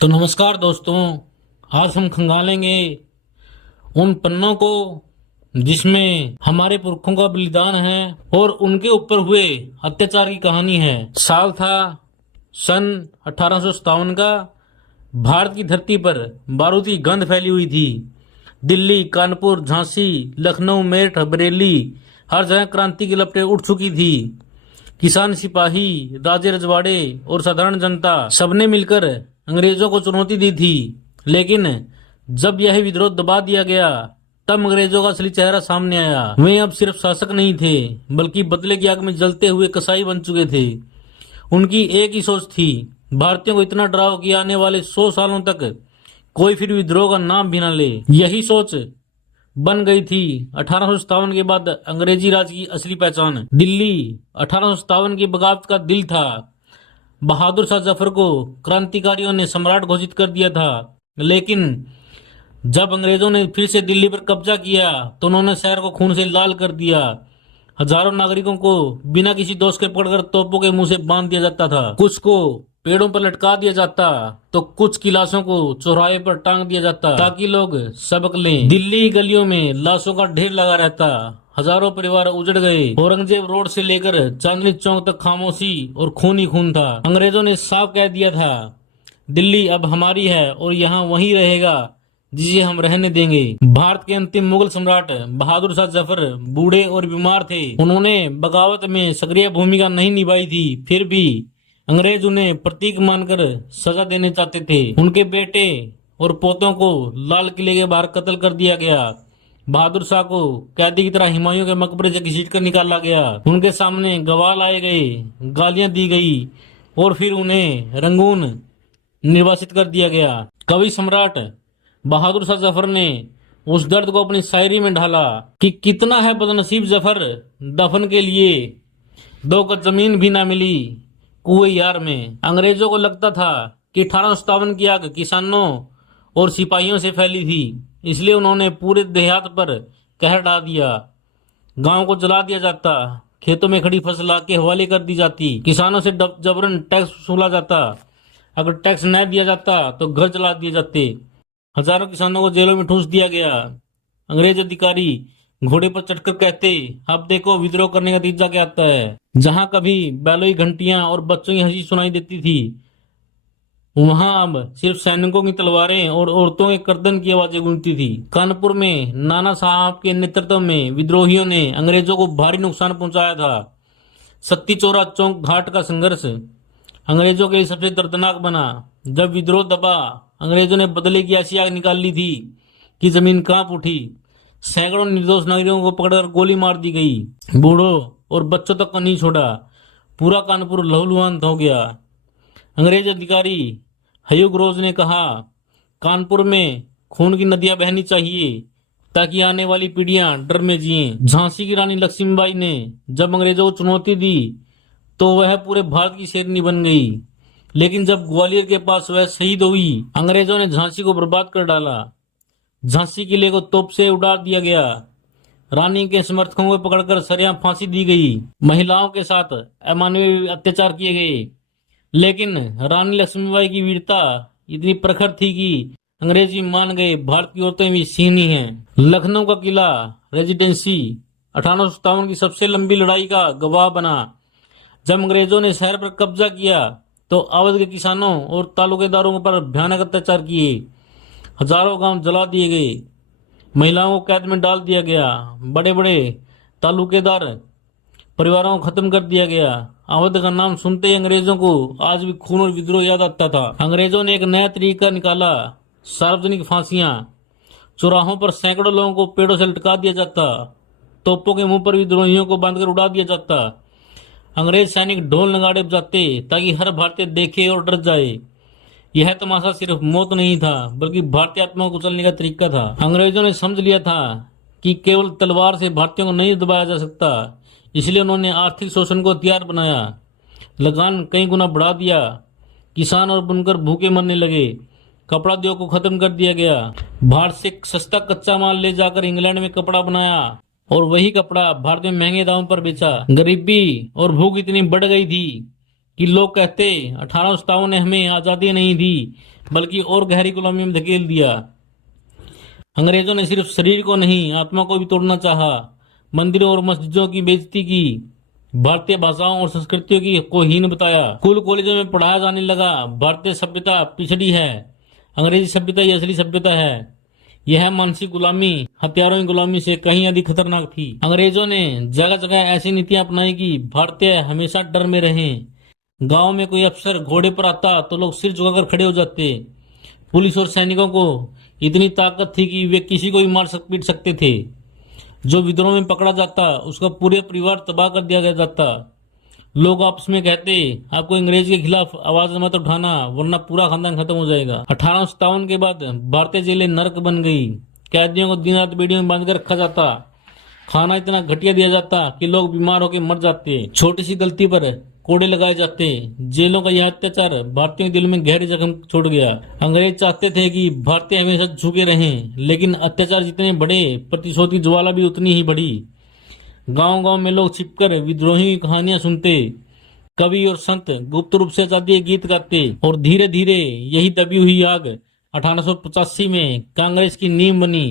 तो नमस्कार दोस्तों। आज हम खंगालेंगे उन पन्नों को जिसमें हमारे पुरखों का बलिदान है और उनके ऊपर हुए अत्याचार की कहानी है। साल था सन 1857 का। भारत की धरती पर बारूद की गंध फैली हुई थी। दिल्ली, कानपुर, झांसी, लखनऊ, मेरठ, बरेली, हर जगह क्रांति की लपटें उठ चुकी थी। किसान, सिपाही, राजे रजवाड़े और साधारण जनता सबने मिलकर अंग्रेजों को चुनौती दी थी। लेकिन जब यह विद्रोह दबा दिया गया तब अंग्रेजों का असली चेहरा सामने आया। वे अब सिर्फ शासक नहीं थे बल्कि बदले की आग में जलते हुए कसाई बन चुके थे। उनकी एक ही सोच थी, भारतीयों को इतना डराओ कि आने वाले 100 सालों तक कोई फिर विद्रोह का नाम भी न ले। यही सोच बन गई थी 1857 के बाद अंग्रेजी राज की असली पहचान। दिल्ली 1857 की बगावत का दिल था। बहादुर शाह जफर को क्रांतिकारियों ने सम्राट घोषित कर दिया था। लेकिन जब अंग्रेजों ने फिर से दिल्ली पर कब्जा किया तो उन्होंने शहर को खून से लाल कर दिया। हजारों नागरिकों को बिना किसी दोष के पकड़कर तोपों के मुंह से बांध दिया जाता था। कुछ को पेड़ों पर लटका दिया जाता तो कुछ की लाशों को चौराहे पर टांग दिया जाता ताकि लोग सबक लें। दिल्ली की गलियों में लाशों का ढेर लगा रहता। हजारों परिवार उजड़ गए। औरंगजेब रोड से लेकर चांदनी चौक तक खामोशी और खून ही खून था। अंग्रेजों ने साफ कह दिया था, दिल्ली अब हमारी है और यहाँ वही रहेगा जिसे हम रहने देंगे। भारत के अंतिम मुगल सम्राट बहादुर शाह जफर बूढ़े और बीमार थे। उन्होंने बगावत में सक्रिय भूमिका नहीं निभाई थी। फिर भी अंग्रेज उन्हें प्रतीक मानकर सजा देने चाहते थे। उनके बेटे और पोतों को लाल किले के बाहर कत्ल कर दिया गया। बहादुर शाह को कैदी की तरह हुमायूं के मकबरे से घसीट कर निकाला गया। उनके सामने गवाह लाए गए, गालियां दी गई और फिर उन्हें रंगून निर्वासित कर दिया गया। कवि सम्राट बहादुर शाह जफर ने उस दर्द को अपनी शायरी में ढाला कि कितना है बदनसीब जफर, दफन के लिए 2 गज जमीन भी ना मिली कुएं यार में। अंग्रेजों को लगता था कि 1857 की आग किसानों और सिपाहियों से फैली थी, इसलिए उन्होंने पूरे देहात पर कहर ढा दिया। गांव को जला दिया जाता, खेतों में खड़ी फसल आके हवाले कर दी जाती, किसानों से जबरन टैक्स वसूला जाता। अगर टैक्स न दिया जाता तो घर जला दिए जाते। हजारों किसानों को जेलों में ठूंस दिया गया। अंग्रेज अधिकारी घोड़े पर चढ़कर कहते, अब देखो विद्रोह करने का नतीजा क्या आता है। जहां कभी बैलों की घंटियां और बच्चों की हंसी सुनाई देती थी, वहां अब सिर्फ सैनिकों की तलवारें और औरतों के गर्दन की आवाजें गूंजती थी। कानपुर में नाना साहब के नेतृत्व में विद्रोहियों ने अंग्रेजों को भारी नुकसान पहुंचाया था। सत्ती चौरा चौक घाट का संघर्ष अंग्रेजों के लिए सबसे दर्दनाक बना। जब विद्रोह दबा, अंग्रेजों ने बदले की ऐसी आग निकाल ली थी कि जमीन कांप उठी। सैकड़ों निर्दोष नागरिकों को पकड़कर गोली मार दी गई। बूढ़ों और बच्चों तक को नहीं छोड़ा। पूरा कानपुर लहूलुहान हो गया। अंग्रेज अधिकारी हयूग रोज ने कहा, कानपुर में खून की नदियां बहनी चाहिए ताकि आने वाली पीढ़ियां डर में जिएं। झांसी की रानी लक्ष्मीबाई ने जब अंग्रेजों को चुनौती दी तो वह पूरे भारत की शेरनी बन गई। लेकिन जब ग्वालियर के पास वह शहीद हुई, अंग्रेजों ने झांसी को बर्बाद कर डाला। झांसी किले को तोप से उड़ा दिया गया। रानी के समर्थकों को पकड़कर सरेआम फांसी दी गई। महिलाओं के साथ अमानवीय अत्याचार किए गए। लेकिन रानी लक्ष्मीबाई की वीरता इतनी प्रखर थी कि अंग्रेज भी मान गए, भारत की औरतें भी सिंहनी हैं। लखनऊ का किला रेजिडेंसी 1857 की सबसे लंबी लड़ाई का गवाह बना। जब अंग्रेजों ने शहर पर कब्जा किया तो अवध के किसानों और तालुकेदारों पर भयानक अत्याचार किए। हजारों गांव जला दिए गए। महिलाओं को कैद में डाल दिया गया। बड़े बड़े तालुकेदार परिवारों को खत्म कर दिया गया। अवध का नाम सुनते ही अंग्रेजों को आज भी खून और विद्रोह याद आता था। अंग्रेजों ने एक नया तरीका निकाला, सार्वजनिक फांसियां। चौराहों पर सैकड़ों लोगों को पेड़ों से लटका दिया जाता। तोपों के मुंह पर विद्रोहियों को बांधकर उड़ा दिया जाता। अंग्रेज सैनिक ढोल नगाड़े बजाते ताकि हर भारतीय देखे और डर जाए। यह तमाशा सिर्फ मौत नहीं था बल्कि भारतीय आत्मा को कुचलने का तरीका था। अंग्रेजों ने समझ लिया था कि केवल तलवार से भारतीयों को नहीं दबाया जा सकता, इसलिए उन्होंने आर्थिक शोषण को हथियार बनाया। लगान कई गुना बढ़ा दिया। किसान और बुनकर भूखे मरने लगे। कपड़ा उद्योग को खत्म कर दिया गया। भारत से सस्ता कच्चा माल ले जाकर इंग्लैंड में कपड़ा बनाया और वही कपड़ा भारत में महंगे दामों पर बेचा। गरीबी और भूख इतनी बढ़ गई थी कि लोग कहते 1857 ने हमें आजादी नहीं दी बल्कि और गहरी गुलामी में धकेल दिया। अंग्रेजों ने सिर्फ शरीर को नहीं आत्मा को भी तोड़ना चाहा, मंदिरों और मस्जिदों की बेइज्जती की, भारतीय भाषाओं और संस्कृतियों की को हीन बताया। स्कूल कॉलेजों में पढ़ाया जाने लगा भारतीय सभ्यता पिछड़ी है, अंग्रेजी सभ्यता ही असली सभ्यता है। यह मानसिक गुलामी हथियारों की गुलामी से कहीं अधिक खतरनाक थी। अंग्रेजों ने जगह जगह ऐसी नीतियां अपनाई कि भारतीय हमेशा डर में रहें। गांव में कोई अफसर घोड़े पर आता तो लोग सिर झुकाकर खड़े हो जाते। पुलिस और सैनिकों को इतनी ताकत थी कि वे किसी को भी पीट सकते थे। जो विद्रोह में पकड़ा जाता उसका पूरे परिवार तबाह कर दिया जाता। लोग आपस में कहते आपको अंग्रेज के खिलाफ आवाज मत उठाना वरना पूरा खानदान खत्म हो जाएगा। 1857 के बाद भारतीय जेलें नरक बन गई। कैदियों को दिन रात बेड़ियों में बांध कर रखा जाता, खाना इतना घटिया दिया जाता कि लोग बीमार होकर मर जाते। छोटी सी गलती पर कोड़े लगाए जाते। जेलों का यह अत्याचार भारतीयों के दिल में गहरे जख्म छोड़ गया। अंग्रेज चाहते थे कि भारतीय हमेशा झुके रहें, लेकिन अत्याचार जितने बढ़े प्रतिशोध की ज्वाला भी उतनी ही बढ़ी। गांव गांव में लोग छिपकर विद्रोही की कहानियां सुनते, कवि और संत गुप्त रूप से आजादी के गीत गाते और धीरे धीरे यही दबी हुई आग 1885 में कांग्रेस की नींव बनी।